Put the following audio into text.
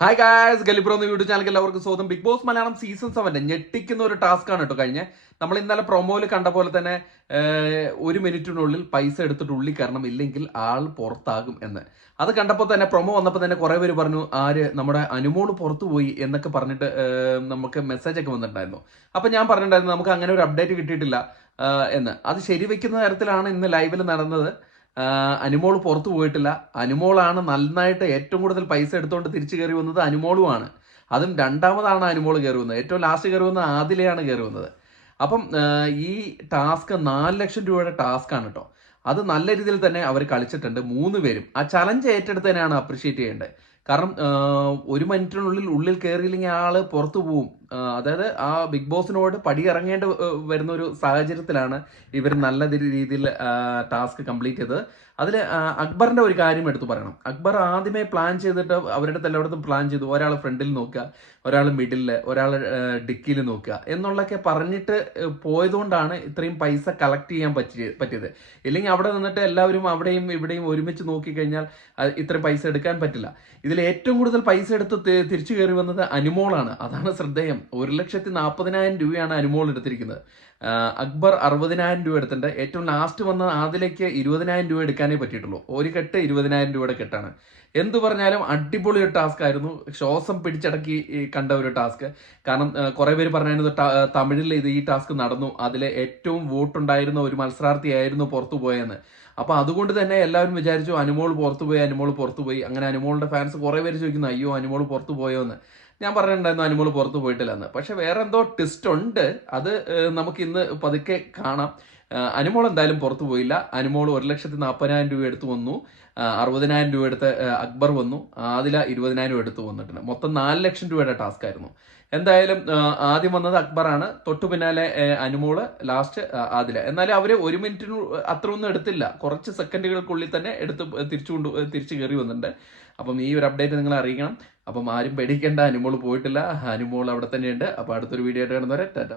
Hi guys, ഗലിബ്രോ എന്ന YouTube ചാനലിൽ എല്ലാവർക്കും സ്വാഗതം. ബിഗ് ബോസ് മലയാളം സീസൺ 7 ഞെട്ടിക്കുന്ന ഒരു ടാസ്ക് ആണ് കേട്ടോ. നമ്മൾ ഇന്നലെ പ്രൊമോയിൽ കണ്ട പോലെ തന്നെ 1 മിനിറ്റിനുള്ളിൽ പൈസ എടുത്തിട്ട് ഉള്ളിൽ കയറണം, ഇല്ലെങ്കിൽ ആൾ പുറത്താകും എന്ന്. അത് കണ്ടപ്പോൾ തന്നെ, പ്രൊമോ വന്നപ്പോൾ തന്നെ കുറെ പേര് പറഞ്ഞു നമ്മുടെ അനുമോള് പുറത്തു പോയി എന്നൊക്കെ പറഞ്ഞിട്ട് നമുക്ക് മെസ്സേജ് ഒക്കെ വന്നിട്ടുണ്ടായിരുന്നു. അപ്പൊ ഞാൻ പറഞ്ഞിട്ടുണ്ടായിരുന്നു നമുക്ക് അങ്ങനെ ഒരു അപ്ഡേറ്റ് കിട്ടിയിട്ടില്ല എന്ന്. അത് ശരിവെക്കുന്ന തരത്തിലാണ് ഇന്ന് ലൈവിൽ നടന്നത്. അനുമോൾ പുറത്തു പോയിട്ടില്ല. അനുമോളാണ് നന്നായിട്ട് ഏറ്റവും കൂടുതൽ പൈസ എടുത്തുകൊണ്ട് തിരിച്ചു കയറി വന്നത്. അനുമോളുമാണ്. അതും രണ്ടാമതാണ് അനുമോൾ കയറി വന്നത്. ഏറ്റവും ലാസ്റ്റ് കയറി വന്നത് ആദിലയാണ് കയറി വന്നത്. അപ്പം ഈ ടാസ്ക് 4 ലക്ഷം രൂപയുടെ ടാസ്ക് ആണ് കേട്ടോ. അത് നല്ല രീതിയിൽ തന്നെ അവർ കളിച്ചിട്ടുണ്ട്. 3 പേരും ആ ചലഞ്ച് ഏറ്റെടുത്തതിനാണ് അപ്രിഷിയേറ്റ് ചെയ്യേണ്ടത്. കാരണം 1 മിനിറ്റിനുള്ളിൽ കയറിയില്ലെങ്കിൽ ആള് പുറത്തു പോവും. അതായത് ആ ബിഗ് ബോസിനോട് പടി ഇറങ്ങേണ്ടി വരുന്ന ഒരു സാഹചര്യത്തിലാണ് ഇവർ നല്ല രീതിയിൽ ടാസ്ക് കംപ്ലീറ്റ് ചെയ്തത്. അതിൽ അക്ബറിന്റെ ഒരു കാര്യം എടുത്തു പറയണം. അക്ബർ ആദ്യമേ പ്ലാൻ ചെയ്തിട്ട് അവരുടെ എല്ലായിടത്തും പ്ലാൻ ചെയ്തു. ഒരാൾ ഫ്രണ്ടിൽ നോക്കുക, ഒരാൾ മിഡിലില്, ഒരാൾ ഡിക്കിയിൽ നോക്കുക എന്നുള്ളതൊക്കെ പറഞ്ഞിട്ട് പോയതുകൊണ്ടാണ് ഇത്രയും പൈസ കളക്ട് ചെയ്യാൻ പറ്റിയത്. ഇല്ലെങ്കിൽ അവിടെ നിന്നിട്ട് എല്ലാവരും അവിടെയും ഇവിടെയും ഒരുമിച്ച് നോക്കിക്കഴിഞ്ഞാൽ ഇത്രയും പൈസ എടുക്കാൻ പറ്റില്ല. ഇതിൽ ഏറ്റവും കൂടുതൽ പൈസ എടുത്ത് തിരിച്ചു കയറി വന്നത് അനുമോളാണ്. അതാണ് ശ്രദ്ധേയം. 1,40,000 രൂപയാണ് അനുമോൾ എടുത്തിരിക്കുന്നത്. അക്ബർ 60,000 രൂപ എടുത്തിട്ടുണ്ട്. ഏറ്റവും ലാസ്റ്റ് വന്ന ആദിലേക്ക് 20,000 രൂപ എടുക്കാനേ പറ്റിയിട്ടുള്ളൂ. ഒരു കെട്ട് 20,000 രൂപയുടെ കെട്ടാണ്. എന്തു പറഞ്ഞാലും അടിപൊളി ഒരു ടാസ്ക് ആയിരുന്നു. ശ്വാസം പിടിച്ചടക്കി കണ്ട ഒരു ടാസ്ക്. കാരണം കുറെ പേര് പറഞ്ഞായിരുന്നു തമിഴിൽ ഈ ടാസ്ക് നടന്നു, അതിലെ ഏറ്റവും വോട്ടുണ്ടായിരുന്ന ഒരു മത്സരാർത്ഥിയായിരുന്നു പുറത്തു പോയെന്ന്. അപ്പൊ അതുകൊണ്ട് തന്നെ എല്ലാവരും വിചാരിച്ചു അനുമോൾ പുറത്തുപോയി. അങ്ങനെ അനുമോളുടെ ഫാൻസ് കുറെ പേര് ചോദിക്കുന്നു, അയ്യോ അനുമോൾ പുറത്തു പോയോ എന്ന്. ഞാൻ പറഞ്ഞിട്ടുണ്ടായിരുന്നു അനുമോൾ പുറത്തു പോയിട്ടില്ല എന്ന്. പക്ഷെ വേറെ എന്തോ ട്വിസ്റ്റ് ഉണ്ട്. അത് നമുക്ക് ഇന്ന് പതുക്കെ കാണാം. അനുമോൾ എന്തായാലും പുറത്തു പോയില്ല. അനുമോൾ 1,40,000 രൂപ എടുത്തു വന്നു. 60,000 രൂപ എടുത്ത് അക്ബർ വന്നു. ആദില 20,000 എടുത്തു വന്നിട്ടുണ്ട്. മൊത്തം 4 ലക്ഷം രൂപയുടെ ടാസ്ക് ആയിരുന്നു. എന്തായാലും ആദ്യം വന്നത് അക്ബറാണ്, തൊട്ടു പിന്നാലെ അനുമോള്, ലാസ്റ്റ് ആദില. എന്നാലും അവര് 1 മിനിറ്റിന് അത്ര ഒന്നും എടുത്തില്ല. കുറച്ച് സെക്കൻഡുകൾക്കുള്ളിൽ തന്നെ തിരിച്ചു കയറി വന്നിട്ടുണ്ട്. അപ്പം ഈ ഒരു അപ്ഡേറ്റ് നിങ്ങൾ അറിയിക്കണം. അപ്പം ആരും പേടിക്കേണ്ട, അനുമോൾ പോയിട്ടില്ല. അനുമോൾ അവിടെ തന്നെയുണ്ട്. അപ്പൊ അടുത്തൊരു വീഡിയോ ആയിട്ട് കാണുന്നവരെ ടാറ്റ.